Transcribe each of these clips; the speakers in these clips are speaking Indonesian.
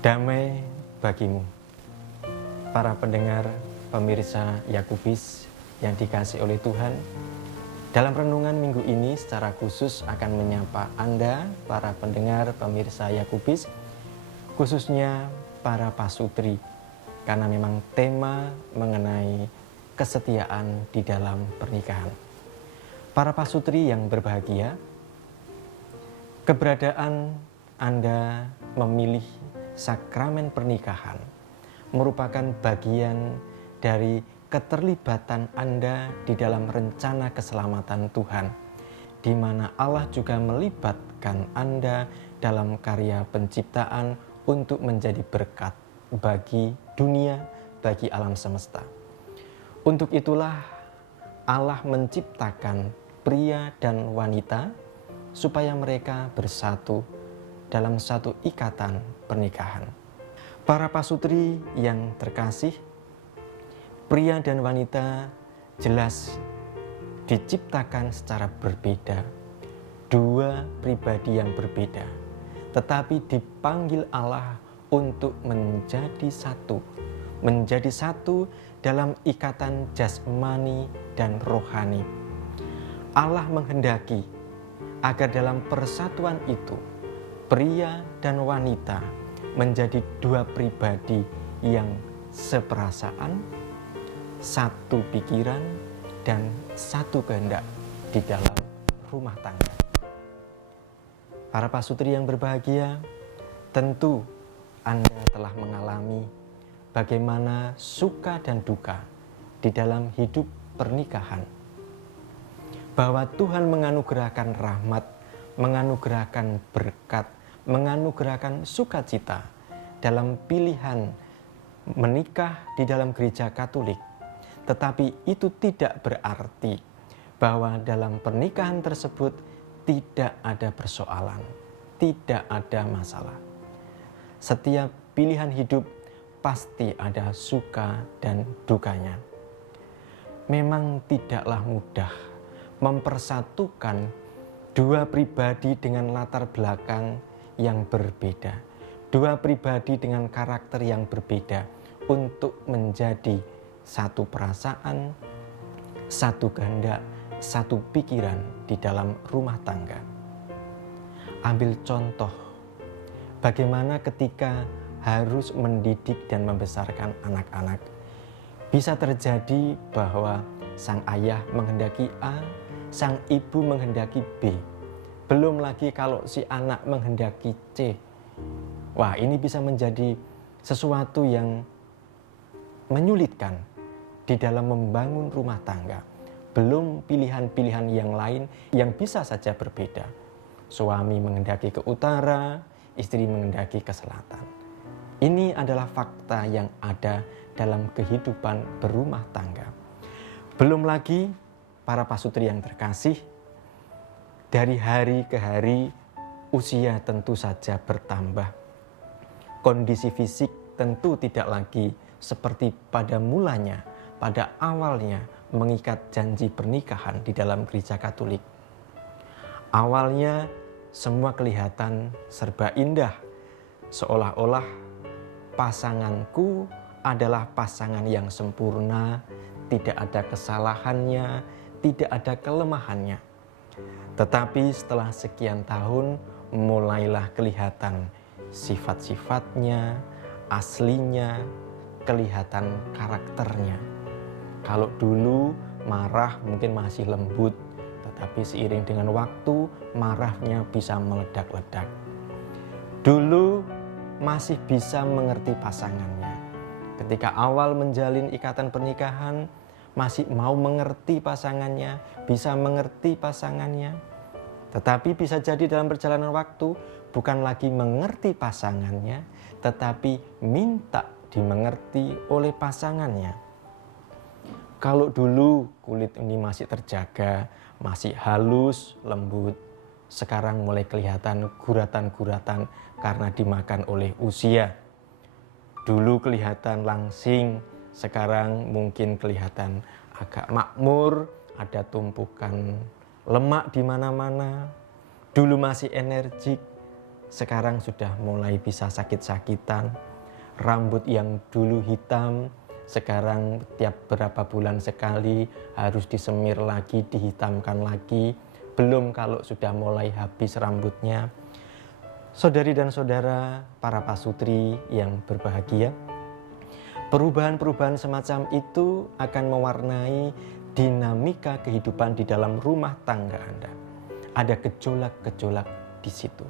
Damai bagimu, para pendengar, pemirsa Yakubis yang dikasihi oleh Tuhan. Dalam renungan minggu ini secara khusus akan menyapa Anda, para pendengar, pemirsa Yakubis, khususnya para pasutri, karena memang tema mengenai kesetiaan di dalam pernikahan. Para pasutri yang berbahagia, keberadaan Anda memilih sakramen pernikahan merupakan bagian dari keterlibatan Anda di dalam rencana keselamatan Tuhan, di mana Allah juga melibatkan Anda dalam karya penciptaan untuk menjadi berkat bagi dunia, bagi alam semesta. Untuk itulah Allah menciptakan pria dan wanita supaya mereka bersatu dalam satu ikatan pernikahan. Para pasutri yang terkasih, pria dan wanita jelas diciptakan secara berbeda, dua pribadi yang berbeda, tetapi dipanggil Allah untuk menjadi satu dalam ikatan jasmani dan rohani. Allah menghendaki agar dalam persatuan itu pria dan wanita menjadi dua pribadi yang seperasaan, satu pikiran, dan satu kehendak di dalam rumah tangga. Para pasutri yang berbahagia, tentu Anda telah mengalami bagaimana suka dan duka di dalam hidup pernikahan. Bahwa Tuhan menganugerahkan rahmat, menganugerahkan berkat, menganugerahkan sukacita dalam pilihan menikah di dalam gereja Katolik. Tetapi itu tidak berarti bahwa dalam pernikahan tersebut tidak ada persoalan, tidak ada masalah. Setiap pilihan hidup pasti ada suka dan dukanya. Memang tidaklah mudah mempersatukan dua pribadi dengan latar belakang yang berbeda, dua pribadi dengan karakter yang berbeda untuk menjadi satu perasaan, satu kehendak, satu pikiran di dalam rumah tangga. Ambil contoh bagaimana ketika harus mendidik dan membesarkan anak-anak. Bisa terjadi bahwa sang ayah menghendaki A, sang ibu menghendaki B. Belum lagi kalau si anak menghendaki C. Wah, ini bisa menjadi sesuatu yang menyulitkan di dalam membangun rumah tangga. Belum pilihan-pilihan yang lain yang bisa saja berbeda. Suami menghendaki ke utara, istri menghendaki ke selatan. Ini adalah fakta yang ada dalam kehidupan berumah tangga. Belum lagi para pasutri yang terkasih, dari hari ke hari usia tentu saja bertambah. Kondisi fisik tentu tidak lagi seperti pada mulanya, pada awalnya mengikat janji pernikahan di dalam gereja Katolik. Awalnya semua kelihatan serba indah, seolah-olah pasanganku adalah pasangan yang sempurna, tidak ada kesalahannya, tidak ada kelemahannya. Tetapi setelah sekian tahun mulailah kelihatan sifat-sifatnya, aslinya, kelihatan karakternya. Kalau dulu marah mungkin masih lembut, tetapi seiring dengan waktu marahnya bisa meledak-ledak. Dulu masih bisa mengerti pasangannya. Ketika awal menjalin ikatan pernikahan, masih mau mengerti pasangannya, bisa mengerti pasangannya. Tetapi bisa jadi dalam perjalanan waktu bukan lagi mengerti pasangannya, tetapi minta dimengerti oleh pasangannya. Kalau dulu kulit ini masih terjaga, masih halus, lembut, sekarang mulai kelihatan guratan-guratan karena dimakan oleh usia. Dulu kelihatan langsing, sekarang mungkin kelihatan agak makmur, ada tumpukan lemak di mana-mana. Dulu masih energik, sekarang sudah mulai bisa sakit-sakitan. Rambut yang dulu hitam, sekarang tiap berapa bulan sekali harus disemir lagi, dihitamkan lagi. Belum kalau sudah mulai habis rambutnya. Saudari dan saudara, para pasutri yang berbahagia, perubahan-perubahan semacam itu akan mewarnai dinamika kehidupan di dalam rumah tangga Anda. Ada gejolak-gejolak di situ.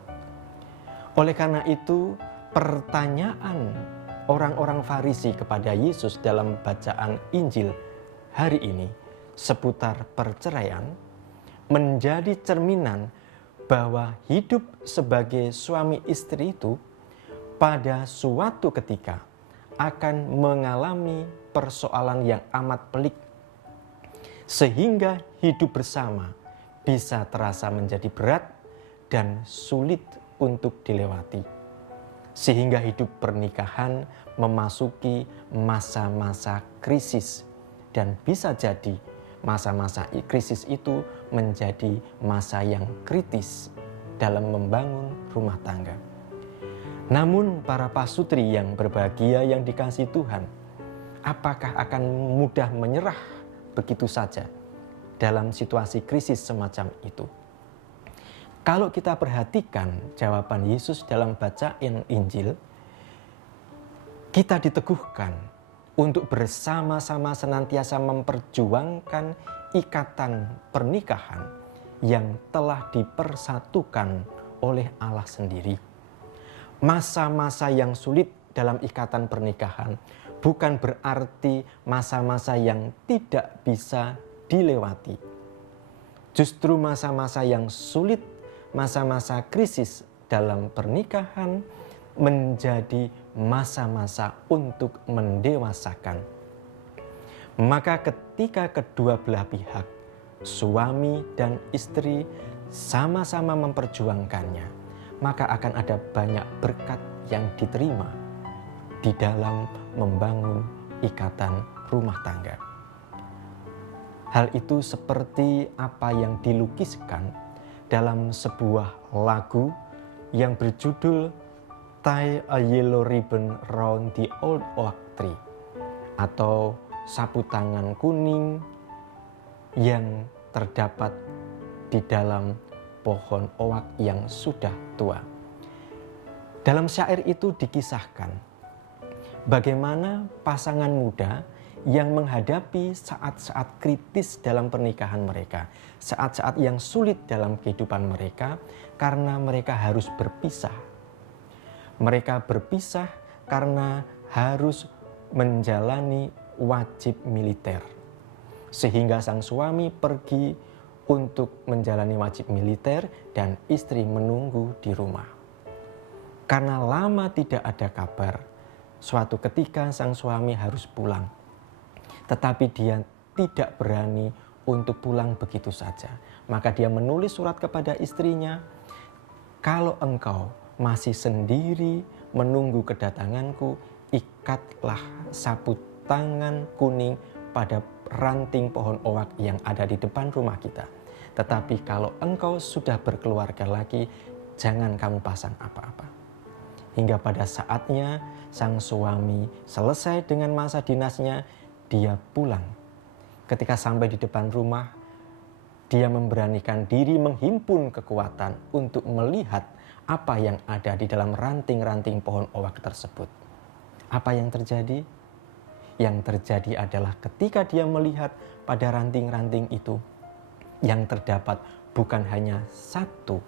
Oleh karena itu, pertanyaan orang-orang Farisi kepada Yesus dalam bacaan Injil hari ini seputar perceraian menjadi cerminan bahwa hidup sebagai suami istri itu pada suatu ketika akan mengalami persoalan yang amat pelik, sehingga hidup bersama bisa terasa menjadi berat dan sulit untuk dilewati, sehingga hidup pernikahan memasuki masa-masa krisis, dan bisa jadi masa-masa krisis itu menjadi masa yang kritis dalam membangun rumah tangga. Namun para pasutri yang berbahagia yang dikasihi Tuhan, apakah akan mudah menyerah begitu saja dalam situasi krisis semacam itu? Kalau kita perhatikan jawaban Yesus dalam bacaan Injil, kita diteguhkan untuk bersama-sama senantiasa memperjuangkan ikatan pernikahan yang telah dipersatukan oleh Allah sendiri. Masa-masa yang sulit dalam ikatan pernikahan bukan berarti masa-masa yang tidak bisa dilewati. Justru masa-masa yang sulit, masa-masa krisis dalam pernikahan menjadi masa-masa untuk mendewasakan. Maka ketika kedua belah pihak, suami dan istri sama-sama memperjuangkannya, maka akan ada banyak berkat yang diterima di dalam membangun ikatan rumah tangga. Hal itu seperti apa yang dilukiskan dalam sebuah lagu yang berjudul Tie a Yellow Ribbon Round the Old Oak Tree, atau sapu tangan kuning yang terdapat di dalam pohon oak yang sudah tua. Dalam syair itu dikisahkan bagaimana pasangan muda yang menghadapi saat-saat kritis dalam pernikahan mereka, saat-saat yang sulit dalam kehidupan mereka karena mereka harus berpisah. Mereka berpisah karena harus menjalani wajib militer. Sehingga sang suami pergi untuk menjalani wajib militer dan istri menunggu di rumah. Karena lama tidak ada kabar, suatu ketika sang suami harus pulang. Tetapi dia tidak berani untuk pulang begitu saja. Maka dia menulis surat kepada istrinya, "Kalau engkau masih sendiri menunggu kedatanganku, ikatlah sapu tangan kuning pada ranting pohon oak yang ada di depan rumah kita. Tetapi kalau engkau sudah berkeluarga lagi, jangan kamu pasang apa-apa." Hingga pada saatnya sang suami selesai dengan masa dinasnya, dia pulang. Ketika sampai di depan rumah, dia memberanikan diri menghimpun kekuatan untuk melihat apa yang ada di dalam ranting-ranting pohon oak tersebut. Apa yang terjadi? Yang terjadi adalah ketika dia melihat pada ranting-ranting itu, yang terdapat bukan hanya satu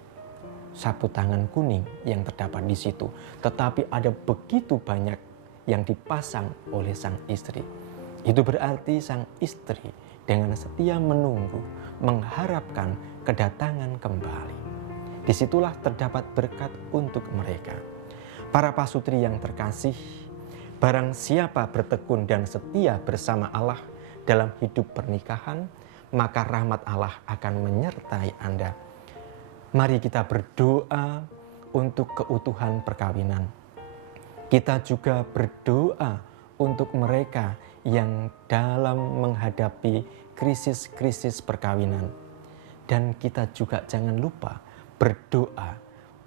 sapu tangan kuning yang terdapat di situ, tetapi ada begitu banyak yang dipasang oleh sang istri. Itu berarti sang istri dengan setia menunggu, mengharapkan kedatangan kembali. Disitulah terdapat berkat untuk mereka. Para pasutri yang terkasih, barang siapa bertekun dan setia bersama Allah dalam hidup pernikahan, maka rahmat Allah akan menyertai Anda. Mari kita berdoa untuk keutuhan perkawinan. Kita juga berdoa untuk mereka yang dalam menghadapi krisis-krisis perkawinan. Dan kita juga jangan lupa berdoa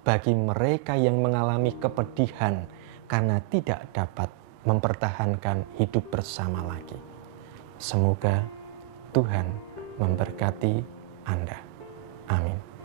bagi mereka yang mengalami kepedihan karena tidak dapat mempertahankan hidup bersama lagi. Semoga Tuhan memberkati Anda. Amin.